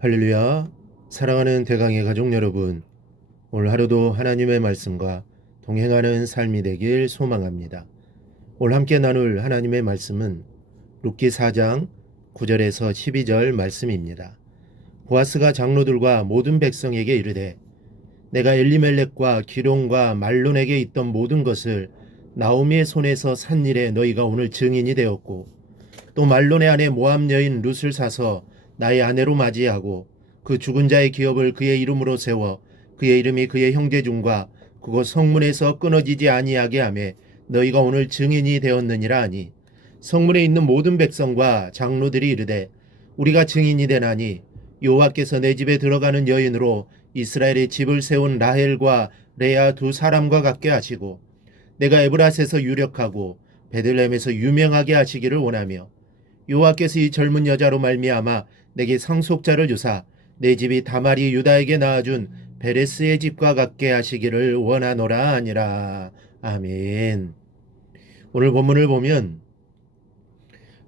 할렐루야. 사랑하는 대강의 가족 여러분, 오늘 하루도 하나님의 말씀과 동행하는 삶이 되길 소망합니다. 오늘 함께 나눌 하나님의 말씀은 룻기 4장 9절에서 12절 말씀입니다. 보아스가 장로들과 모든 백성에게 이르되 내가 엘리멜렉과 기룡과 말론에게 있던 모든 것을 나오미의 손에서 산 일에 너희가 오늘 증인이 되었고, 또 말론의 아내 모압 여인 룻을 사서 나의 아내로 맞이하고 그 죽은 자의 기업을 그의 이름으로 세워 그의 이름이 그의 형제 중과 그곳 성문에서 끊어지지 아니하게 하매 너희가 오늘 증인이 되었느니라 하니, 성문에 있는 모든 백성과 장로들이 이르되 우리가 증인이 되나니 여호와께서 내 집에 들어가는 여인으로 이스라엘의 집을 세운 라헬과 레아 두 사람과 같게 하시고 내가 에브라스에서 유력하고 베들레헴에서 유명하게 하시기를 원하며, 여호와께서 이 젊은 여자로 말미암아 내게 상속자를 주사 내 집이 다말이 유다에게 낳아준 베레스의 집과 같게 하시기를 원하노라 하니라. 아멘. 오늘 본문을 보면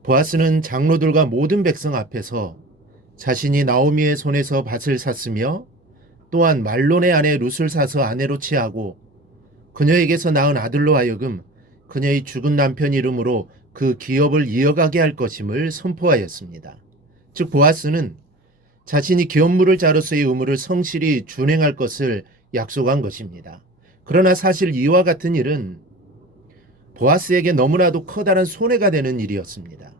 보아스는 장로들과 모든 백성 앞에서 자신이 나오미의 손에서 밭을 샀으며 또한 말론의 아내 룻을 사서 아내로 취하고 그녀에게서 낳은 아들로 하여금 그녀의 죽은 남편 이름으로 그 기업을 이어가게 할 것임을 선포하였습니다. 즉 보아스는 자신이 기업물을 자로서의 의무를 성실히 준행할 것을 약속한 것입니다. 그러나 사실 이와 같은 일은 보아스에게 너무나도 커다란 손해가 되는 일이었습니다.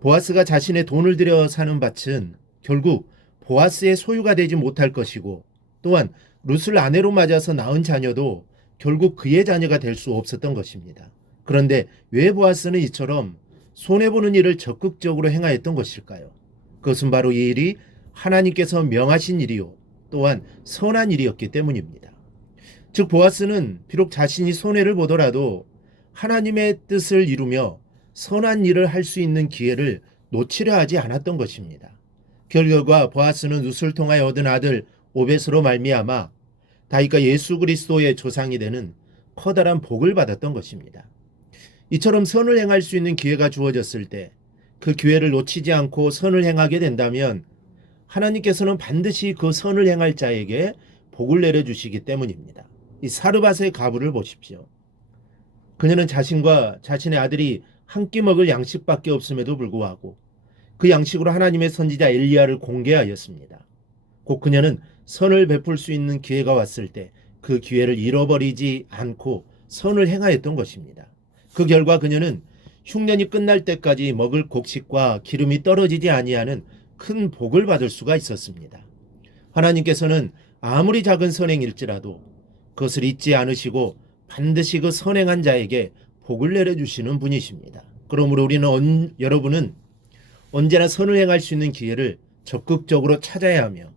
보아스가 자신의 돈을 들여 사는 밭은 결국 보아스의 소유가 되지 못할 것이고, 또한 룻을 아내로 맞아서 낳은 자녀도 결국 그의 자녀가 될 수 없었던 것입니다. 그런데 왜 보아스는 이처럼 손해보는 일을 적극적으로 행하였던 것일까요? 그것은 바로 이 일이 하나님께서 명하신 일이요 또한 선한 일이었기 때문입니다. 즉 보아스는 비록 자신이 손해를 보더라도 하나님의 뜻을 이루며 선한 일을 할 수 있는 기회를 놓치려 하지 않았던 것입니다. 결과 보아스는 룻을 통하여 얻은 아들 오벳으로 말미암아 다윗과 예수 그리스도의 조상이 되는 커다란 복을 받았던 것입니다. 이처럼 선을 행할 수 있는 기회가 주어졌을 때 그 기회를 놓치지 않고 선을 행하게 된다면 하나님께서는 반드시 그 선을 행할 자에게 복을 내려주시기 때문입니다. 이 사르밧의 가부를 보십시오. 그녀는 자신과 자신의 아들이 한 끼 먹을 양식밖에 없음에도 불구하고 그 양식으로 하나님의 선지자 엘리야를 공개하였습니다. 곧 그녀는 선을 베풀 수 있는 기회가 왔을 때 그 기회를 잃어버리지 않고 선을 행하였던 것입니다. 그 결과 그녀는 흉년이 끝날 때까지 먹을 곡식과 기름이 떨어지지 아니하는 큰 복을 받을 수가 있었습니다. 하나님께서는 아무리 작은 선행일지라도 그것을 잊지 않으시고 반드시 그 선행한 자에게 복을 내려주시는 분이십니다. 그러므로 우리는 여러분은 언제나 선을 행할 수 있는 기회를 적극적으로 찾아야 하며,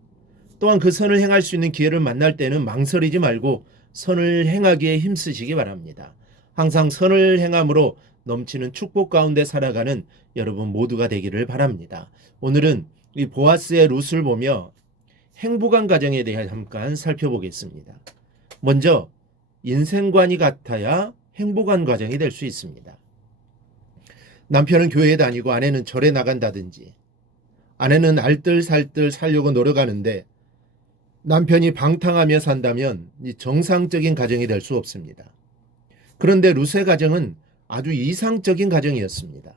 또한 그 선을 행할 수 있는 기회를 만날 때는 망설이지 말고 선을 행하기에 힘쓰시기 바랍니다. 항상 선을 행함으로 넘치는 축복 가운데 살아가는 여러분 모두가 되기를 바랍니다. 오늘은 이 보아스의 룻을 보며 행복한 가정에 대해 잠깐 살펴보겠습니다. 먼저 인생관이 같아야 행복한 가정이 될 수 있습니다. 남편은 교회에 다니고 아내는 절에 나간다든지, 아내는 알뜰살뜰 살려고 노력하는데 남편이 방탕하며 산다면 정상적인 가정이 될 수 없습니다. 그런데 룻의 가정은 아주 이상적인 가정이었습니다.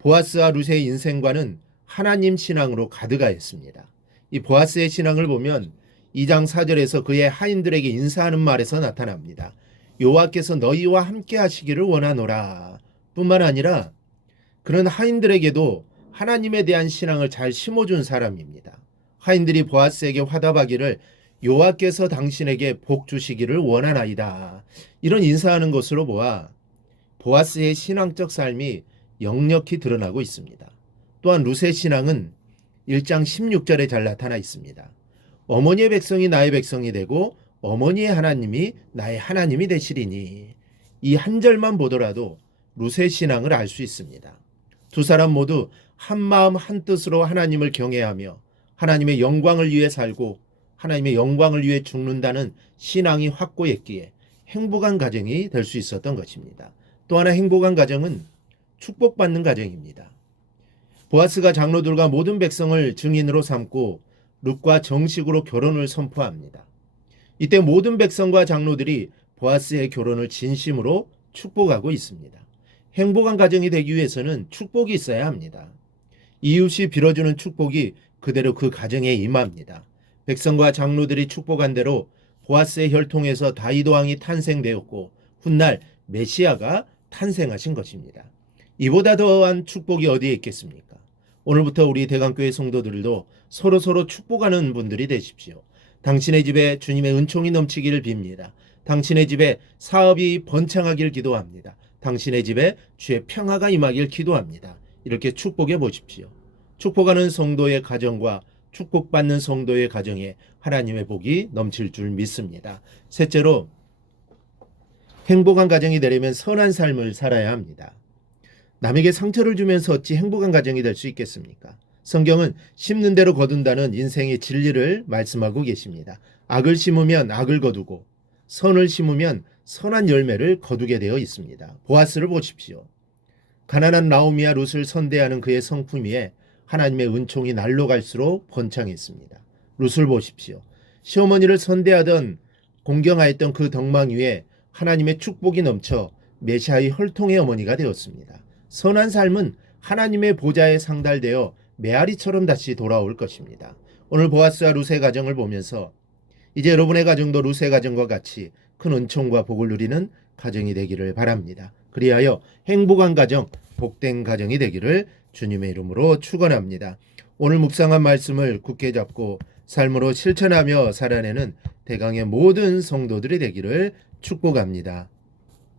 보아스와 룻의 인생관은 하나님 신앙으로 가득하였습니다. 이 보아스의 신앙을 보면 2장 4절에서 그의 하인들에게 인사하는 말에서 나타납니다. 여호와께서 너희와 함께 하시기를 원하노라. 뿐만 아니라 그런 하인들에게도 하나님에 대한 신앙을 잘 심어준 사람입니다. 하인들이 보아스에게 화답하기를 여호와께서 당신에게 복 주시기를 원하나이다. 이런 인사하는 것으로 보아 보아스의 신앙적 삶이 역력히 드러나고 있습니다. 또한 룻의 신앙은 1장 16절에 잘 나타나 있습니다. 어머니의 백성이 나의 백성이 되고 어머니의 하나님이 나의 하나님이 되시리니. 이 한 절만 보더라도 룻의 신앙을 알 수 있습니다. 두 사람 모두 한 마음 한 뜻으로 하나님을 경외하며 하나님의 영광을 위해 살고 하나님의 영광을 위해 죽는다는 신앙이 확고했기에 행복한 가정이 될 수 있었던 것입니다. 또 하나 행복한 가정은 축복받는 가정입니다. 보아스가 장로들과 모든 백성을 증인으로 삼고 룻과 정식으로 결혼을 선포합니다. 이때 모든 백성과 장로들이 보아스의 결혼을 진심으로 축복하고 있습니다. 행복한 가정이 되기 위해서는 축복이 있어야 합니다. 이웃이 빌어주는 축복이 그대로 그 가정에 임합니다. 백성과 장로들이 축복한 대로 보아스의 혈통에서 다윗 왕이 탄생되었고 훗날 메시아가 탄생하신 것입니다. 이보다 더한 축복이 어디에 있겠습니까? 오늘부터 우리 대강교회 성도들도 서로 축복하는 분들이 되십시오. 당신의 집에 주님의 은총이 넘치기를 빕니다. 당신의 집에 사업이 번창하길 기도합니다. 당신의 집에 주의 평화가 임하길 기도합니다. 이렇게 축복해 보십시오. 축복하는 성도의 가정과 축복받는 성도의 가정에 하나님의 복이 넘칠 줄 믿습니다. 셋째로, 행복한 가정이 되려면 선한 삶을 살아야 합니다. 남에게 상처를 주면서 어찌 행복한 가정이 될 수 있겠습니까? 성경은 심는 대로 거둔다는 인생의 진리를 말씀하고 계십니다. 악을 심으면 악을 거두고 선을 심으면 선한 열매를 거두게 되어 있습니다. 보아스를 보십시오. 가난한 나오미와 룻을 선대하는 그의 성품 위에 하나님의 은총이 날로 갈수록 번창했습니다. 룻을 보십시오. 시어머니를 선대하던 공경하였던 그 덕망 위에 하나님의 축복이 넘쳐 메시아의 혈통의 어머니가 되었습니다. 선한 삶은 하나님의 보좌에 상달되어 메아리처럼 다시 돌아올 것입니다. 오늘 보아스와 룻의 가정을 보면서 이제 여러분의 가정도 룻의 가정과 같이 큰 은총과 복을 누리는 가정이 되기를 바랍니다. 그리하여 행복한 가정, 복된 가정이 되기를 주님의 이름으로 축원합니다. 오늘 묵상한 말씀을 굳게 잡고 삶으로 실천하며 살아내는 대강의 모든 성도들이 되기를 축복합니다.